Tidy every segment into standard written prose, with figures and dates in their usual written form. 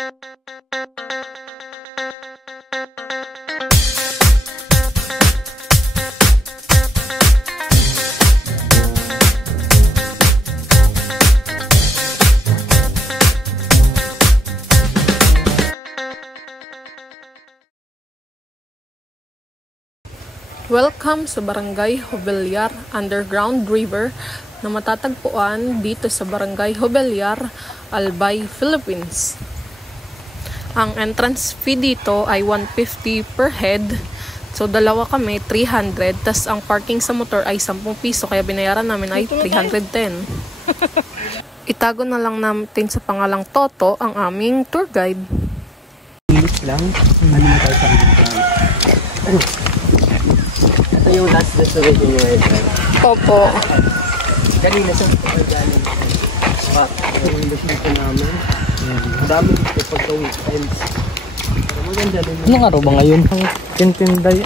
Welcome sa Barangay Jobeliar Underground River na matatagpuan dito sa Barangay Jobeliar, Albay, Philippines. Ang entrance fee dito ay 150 per head. So dalawa kami, 300. Tas ang parking sa motor ay 10 piso kaya binayaran namin ay 310. Itago na lang natin sa pangalang Toto ang aming tour guide. English lang. Ano mo tayo sa English? Ito yung last destination nyo ngayon. Opo. Kanina sa galing spot. Yung destination namin. Ang dami dito pagka weekends. Pero maganda din. Anong araw ba ngayon? Kintinday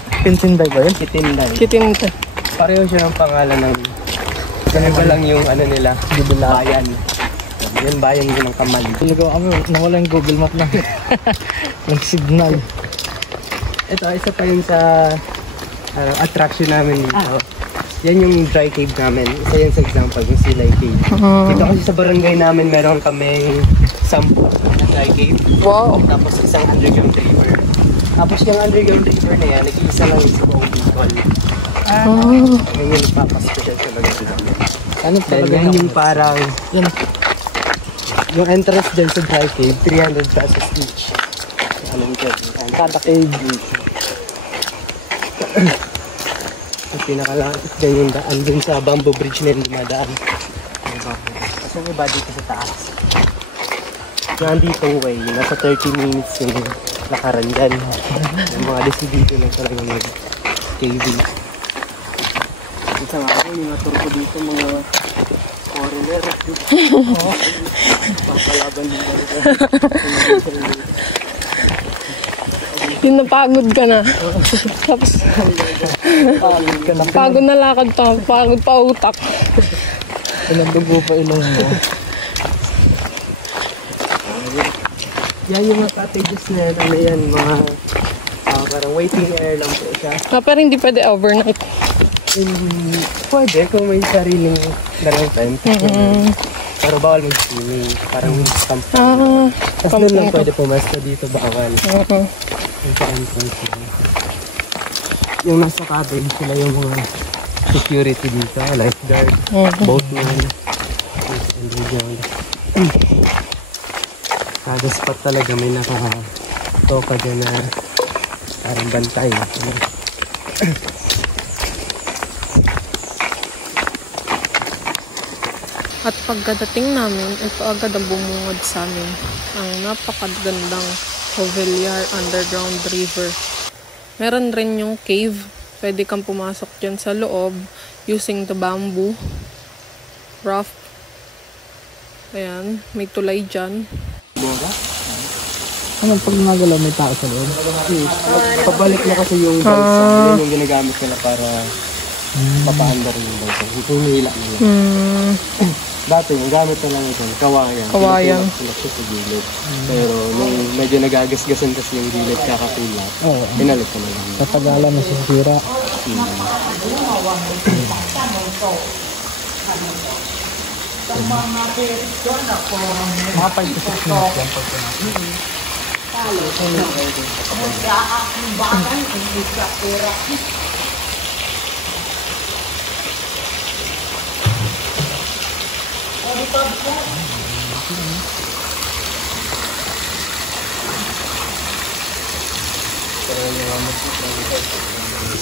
ba yun? Kitinda. Pareho siya ng pangalan ng ganun ba lang yung ano nila? Bayan. Yung bayan yun ng Kamal. Talaga kami, nawala yung Google Map na. Yung signal. Ito, isa pa yun sa attraction namin dito. Yan yung dry cave namin. Isa yan sa example, yung Silay Cave. Dito kasi sa barangay namin, meron kaming 10 na dry cave. Wow. Tapos isang underground river. Tapos yung underground river na yan, nag-iisa lang yung sa buong Bicol. Yan yung nagpapaspecial sa lugar namin. Ano talaga Yan yung parang, Yan. yung entrance dyan sa dry cave, 300 pesos each. Alam ko, Kada cave. Ang pinakalapit dyan yung daan dun sa bamboo bridge na yung dumadaan. Kasi yung iba dito sa taas. Yung dito way, nasa 30 minutes yung lakaran dyan. Yung mga dito lang talaga mag-caving. Isa nga ako, yung tour ko dito, mga foreigner. Papalaban din talaga. Yung napagod ka na. Tapos, pagod na lakad pa. Pagod pa utak. Pinagdugo pa ilong mo. Yan yung mga cottages na yan. Ano yan, mga parang waiting area lang po siya. Pero hindi pwede overnight. Pwede kung may sariling dalang time. Pero bawal mag-swimming. Parang camp. Tapos doon lang pwede pumasta dito, bawal. Yung nasa cabin, sila yung mga security dito, lifeguard, boatman. Kada spot talaga may naka-toka dyan na parang bantay. At pagkadating namin, ito agad ang bumungad sa amin. Ang napakagandang Jobeliar Underground River. Meron rin yung cave. Pwede kang pumasok dyan sa loob using the bamboo raft. Ayan, may tulay dyan. Ano pag nagalaw may tao sa loob? Pabalik na kasi yung balsa. Yun yung ginagamit nila para papaandar yung balsa. Yung hila nila. Dati, yung gamit na lang ito, kawayan. Kawayan. Tulak siya sa gilid. Pero nung medyo nagagasgasan kasi yung gilid kakapila, pinalit ko na lang. Katagalan na sisira. Mga 5 to 6 minutes lang pag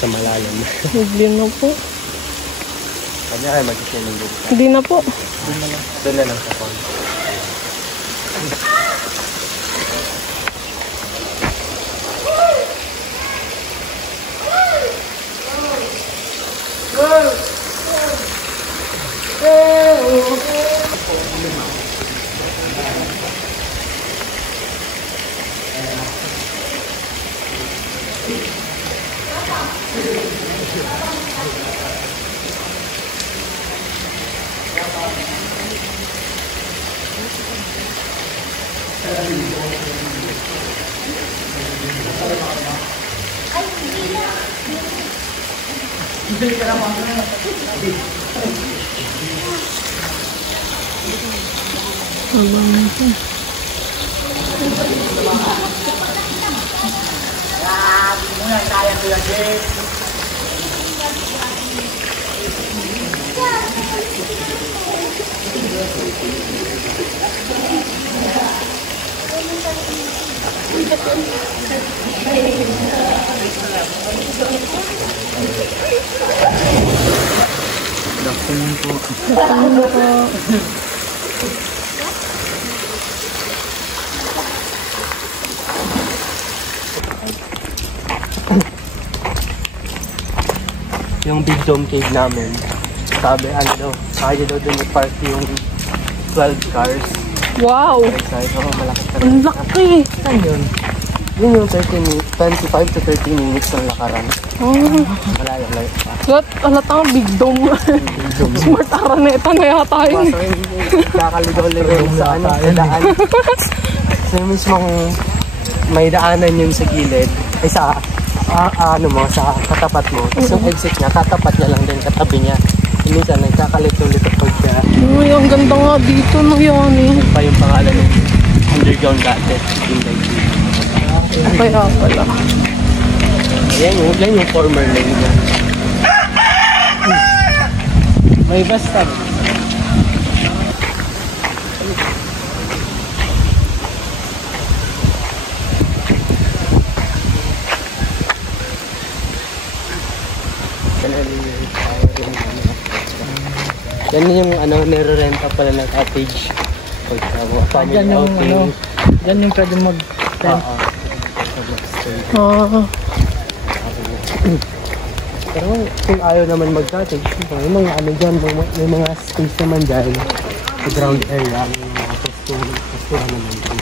sa malalim. Hindi na po. Kanya ay mag-swimming din. Hindi na po. Doon na lang sa pond. Yung Big Dome Cave namin, sabi ano daw, kaya daw dun i-park yung 12 cars. Wow! Sabi ko, malaki ka Ang laki! Saan yun? Yun yung 25 to 30 minutes ng lakaran. Oh. Malayo-layo pa. Halata ang Big Dome. Smart Araneta na yata yun. Pasok yung kakaligaw-ligaw sa ano, sa daan. So yung mismong may daanan yun sa gilid, ay sa ano mo, sa katapat mo. Tapos yung exit niya, katapat niya lang din, katabi niya. Minsan nagkakalito-lito pag siya. Uy, ang ganda nga dito na yan eh. Pa yung pangalan ng underground dati. Kaya pala. Yan yung former lane niya. May basta. Yan yung ano, nire-renta pala ng cottage. Family Yan yung outing. ano, yan yung pwede mag-tent. Pero kung ayaw naman mag-cottage, may mga ano dyan, may mga space naman dyan. Sa ground area, may mga postura naman dyan.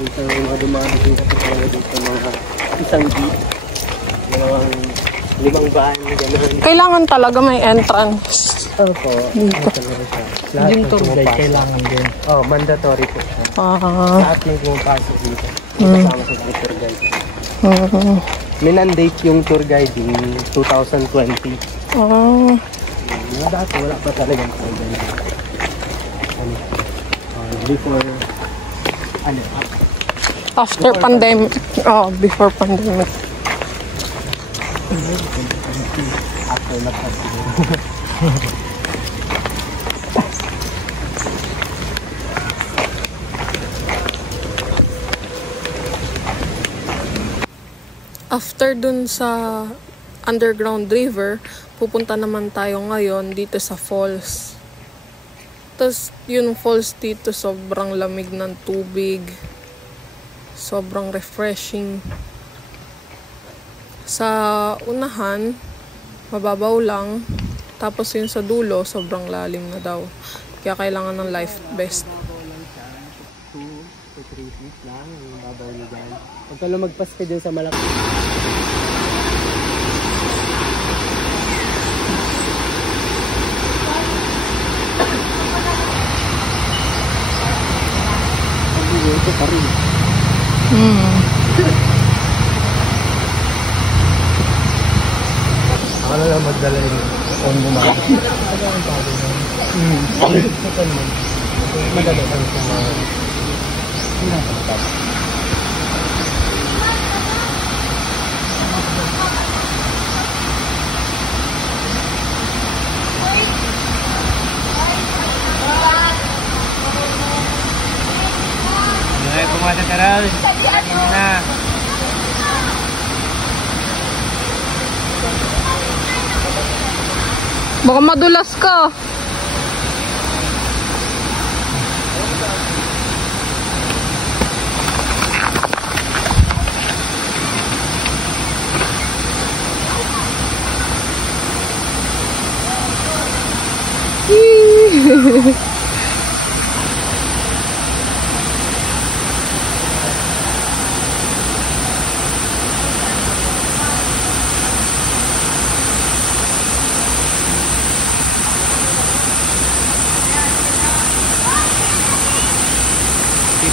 Dito yung mga dumaan dito mga isang jeep. Limang van, gano'n. Kailangan talaga may entrance. Ano po? Dito. Lahat Yung ng tour guide pumapasok. kailangan din. Oh, mandatory po siya. Lahat ng pumapasok dito. Kasama sa tour guide. Minandate yung tour guide in 2020. Dati wala pa talagang tour guide. Before, After pandemic. Before pandemic. after lahat siguro. After dun sa underground river, pupunta naman tayo ngayon dito sa falls. Tapos yung falls dito sobrang lamig ng tubig. Sobrang refreshing. Sa unahan, mababaw lang. Tapos yun sa dulo, sobrang lalim na daw. Kaya kailangan ng life vest. 2 to 3 feet lang yung babaw niyo dyan. Pagka lumagpas ka dyan sa malaki. Ito pa rin. Ako na lang magdala yung phone mo mga. Madali lang sa mga pinapatap. Ay, kumata ka rin. Ano na? Baka madulas ka.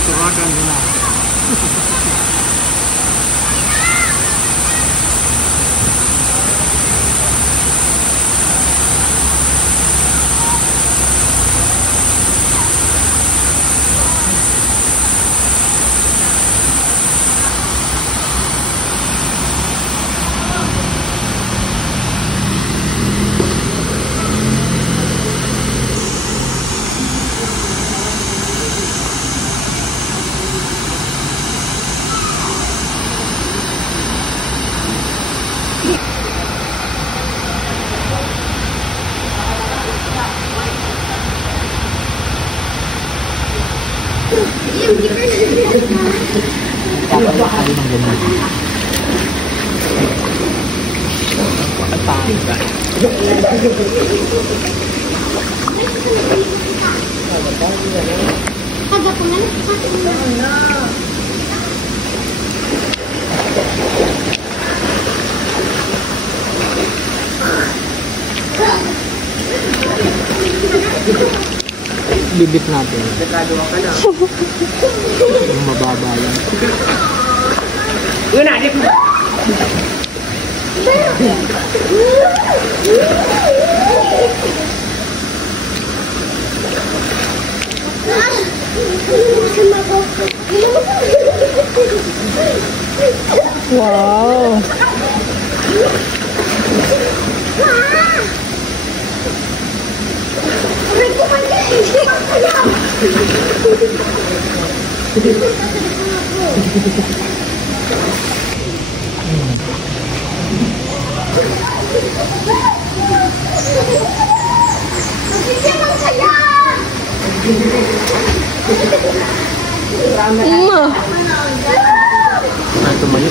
Turakan nila. Bibit natin. Yung mababa lang. Wow. Tumayo.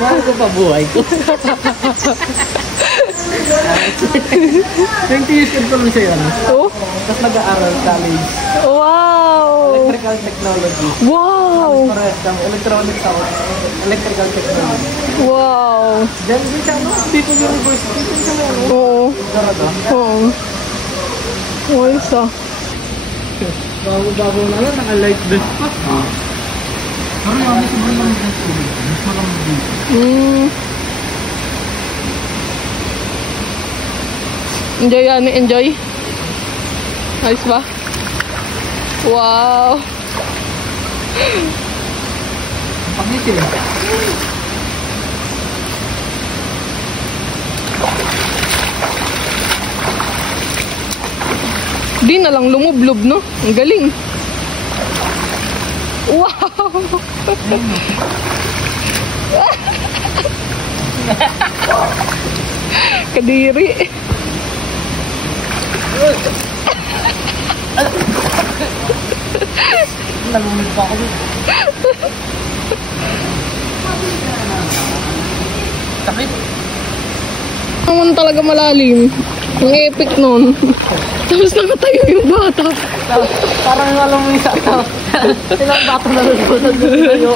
Mahal ko pa buhay ko. 20 years old pa lang siya yan. Oh. Tapos nag-aaral college. Wow. Electrical technology. Wow. Correct. Electrical technology. Wow. Diyan din siya, no? Dito university. Dito siya, no? Oo. Sarado. Oo. Ayos ah. Bago-bago na lang, naka-light vest pa. Pero yung ano sobrang lang mas marami dito. Enjoy yan, enjoy. Ayos ba? Wow. Pangitin. Di na lang lumublob, no? Ang galing. Wow! Kadiri. Nalumit pa ako. Sakit. Naman talaga malalim. Ang epic nun. Tapos nakatayo yung bata. Parang alam mo yung ilang bata na nagpunod tayo.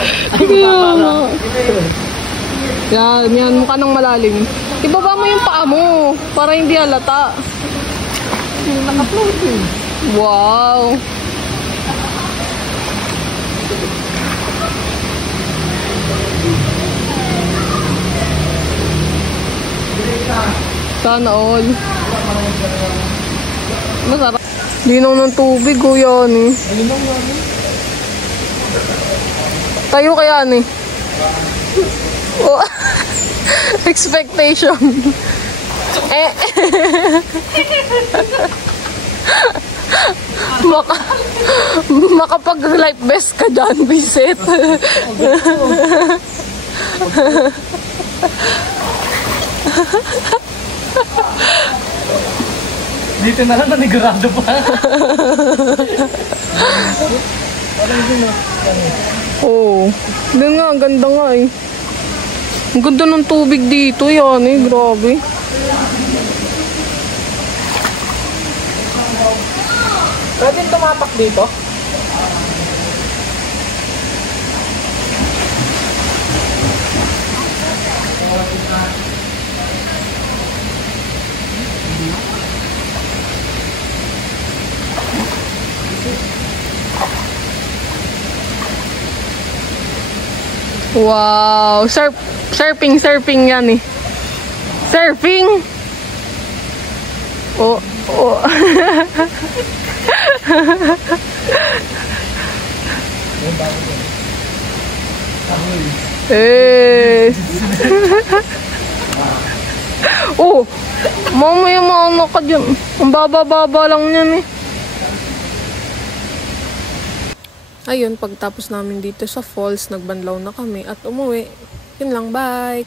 Yan, mukha ng malalim. Ibaba mo yung paa mo para hindi halata. Naka-floating. Wow. Sana all. Masarap. Linaw ng tubig, kuya ni. Tayo kaya ni. Oh. Expectation. Makapag-life vest ka dyan, Biset. Dito na lang nanigurado pa. Oo. Doon nga, ang ganda nga eh. Ang ganda ng tubig dito, yan eh. Grabe. Pwede tumapak dito? Wow, surfing yan eh. Surfing. Oh, oh. Eh. Oh, mamaya maano ka dyan. Ang baba-baba lang yan eh. Ayun, pagtapos namin dito sa falls, nagbanlaw na kami at umuwi. Yun lang, bye!